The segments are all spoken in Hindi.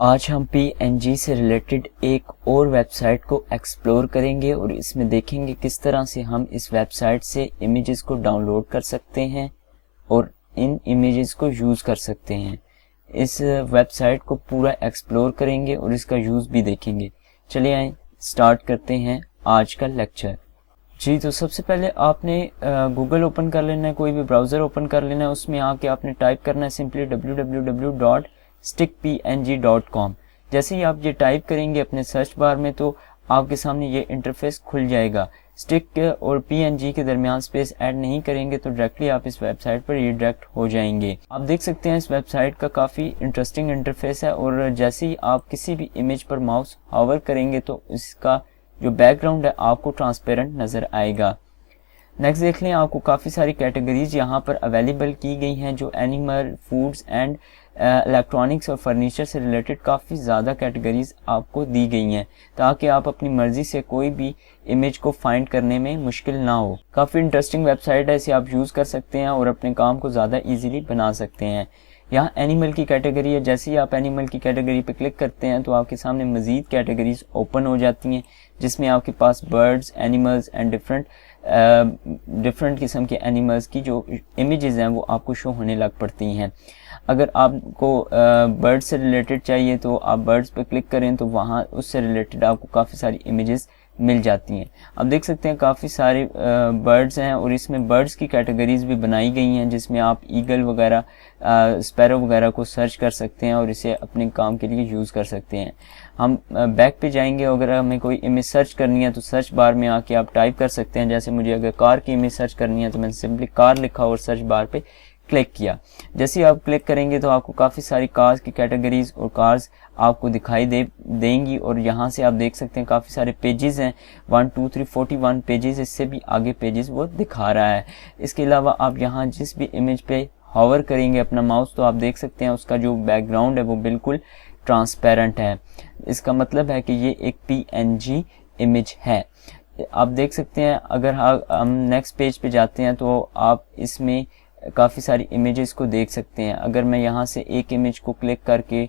आज हम PNG से रिलेटेड एक और वेबसाइट को एक्सप्लोर करेंगे और इसमें देखेंगे किस तरह से हम इस वेबसाइट से इमेजेस को डाउनलोड कर सकते हैं और इन इमेजेस को यूज़ कर सकते हैं। इस वेबसाइट को पूरा एक्सप्लोर करेंगे और इसका यूज़ भी देखेंगे। चलिए आए स्टार्ट करते हैं आज का लेक्चर। जी, तो सबसे पहले आपने गूगल ओपन कर लेना है, कोई भी ब्राउज़र ओपन कर लेना है। उसमें आके आपने टाइप करना है सिंपली www.stickpng.com। जैसे ही आप ये टाइप करेंगे अपने सर्च बार में तो आपके सामने ये इंटरफेस खुल जाएगा। स्टिक और PNG के दरमियान स्पेस ऐड नहीं करेंगे तो डायरेक्टली आप इस वेबसाइट पर रिडायरेक्ट हो जाएंगे। आप देख सकते हैं इस वेबसाइट का काफ़ी इंटरेस्टिंग इंटरफेस है और जैसे ही आप किसी भी इमेज पर माउस हॉवर करेंगे तो इसका जो बैकग्राउंड है आपको ट्रांसपेरेंट नज़र आएगा। नेक्स्ट देख लें, आपको काफ़ी सारी कैटेगरीज यहाँ पर अवेलेबल की गई हैं जो एनिमल, फूड्स एंड इलेक्ट्रॉनिक्स और फर्नीचर से रिलेटेड काफ़ी ज़्यादा कैटेगरीज आपको दी गई हैं ताकि आप अपनी मर्ज़ी से कोई भी इमेज को फाइंड करने में मुश्किल ना हो। काफ़ी इंटरेस्टिंग वेबसाइट है, इसे आप यूज़ कर सकते हैं और अपने काम को ज़्यादा ईजिली बना सकते हैं। यहाँ एनिमल की कैटेगरी है, जैसे ही आप एनिमल की कैटेगरी पे क्लिक करते हैं तो आपके सामने मज़ीद कैटेगरीज ओपन हो जाती हैं जिसमें आपके पास बर्ड्स, एनिमल्स एंड डिफरेंट किस्म के एनिमल्स की जो इमेजेस हैं वो आपको शो होने लग पड़ती हैं। अगर आपको बर्ड से रिलेटेड चाहिए तो आप बर्ड्स पे क्लिक करें तो वहाँ उससे रिलेटेड आपको काफ़ी सारी इमेजेस मिल जाती हैं। आप देख सकते हैं काफ़ी सारे बर्ड्स हैं और इसमें बर्ड्स की कैटेगरीज भी बनाई गई हैं जिसमें आप ईगल वगैरह, स्पैरो वगैरह को सर्च कर सकते हैं और इसे अपने काम के लिए यूज़ कर सकते हैं। हम बैक पे जाएंगे, अगर हमें कोई इमेज सर्च करनी है तो सर्च बार में आके आप टाइप कर सकते हैं। जैसे मुझे अगर कार की इमेज सर्च करनी है तो मैंने सिंपली कार लिखा और सर्च बार पे क्लिक किया। जैसे ही आप क्लिक करेंगे तो आपको काफ़ी सारी कार्स की कैटेगरीज और कार्स आपको दिखाई देंगी और यहाँ से आप देख सकते हैं काफ़ी सारे पेजेस हैं, 1 2 3 41 पेजेस, इससे भी आगे पेजेस वो दिखा रहा है। इसके अलावा आप यहाँ जिस भी इमेज पे हॉवर करेंगे अपना माउस तो आप देख सकते हैं उसका जो बैकग्राउंड है वो बिल्कुल ट्रांसपेरेंट है। इसका मतलब है कि ये एक PNG इमेज है। आप देख सकते हैं अगर हम नेक्स्ट पेज पे जाते हैं तो आप इसमें काफ़ी सारी इमेजेस को देख सकते हैं। अगर मैं यहाँ से एक इमेज को क्लिक करके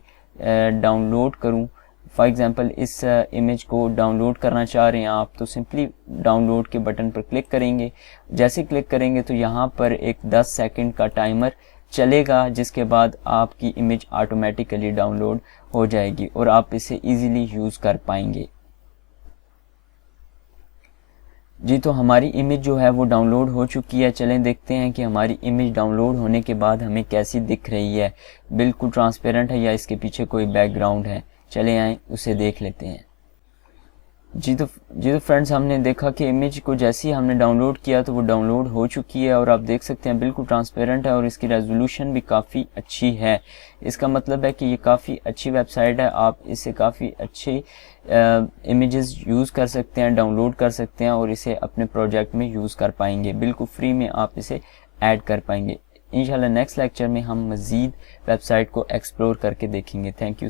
डाउनलोड करूँ, फॉर एग्जांपल इस इमेज को डाउनलोड करना चाह रहे हैं आप तो सिंपली डाउनलोड के बटन पर क्लिक करेंगे। जैसे क्लिक करेंगे तो यहाँ पर एक 10 सेकंड का टाइमर चलेगा जिसके बाद आपकी इमेज ऑटोमेटिकली डाउनलोड हो जाएगी और आप इसे इजीली यूज़ कर पाएंगे। जी, तो हमारी इमेज जो है वो डाउनलोड हो चुकी है। चलें देखते हैं कि हमारी इमेज डाउनलोड होने के बाद हमें कैसी दिख रही है, बिल्कुल ट्रांसपेरेंट है या इसके पीछे कोई बैकग्राउंड है। चले आए उसे देख लेते हैं। जी तो फ्रेंड्स, हमने देखा कि इमेज को जैसे ही हमने डाउनलोड किया तो वो डाउनलोड हो चुकी है और आप देख सकते हैं बिल्कुल ट्रांसपेरेंट है और इसकी रेजोल्यूशन भी काफ़ी अच्छी है। इसका मतलब है कि ये काफ़ी अच्छी वेबसाइट है, आप इसे काफ़ी अच्छे इमेजेस यूज़ कर सकते हैं, डाउनलोड कर सकते हैं और इसे अपने प्रोजेक्ट में यूज़ कर पाएंगे। बिल्कुल फ्री में आप इसे ऐड कर पाएंगे। इंशाल्लाह नेक्स्ट लेक्चर में हम मज़ीद वेबसाइट को एक्सप्लोर करके देखेंगे। Thank you.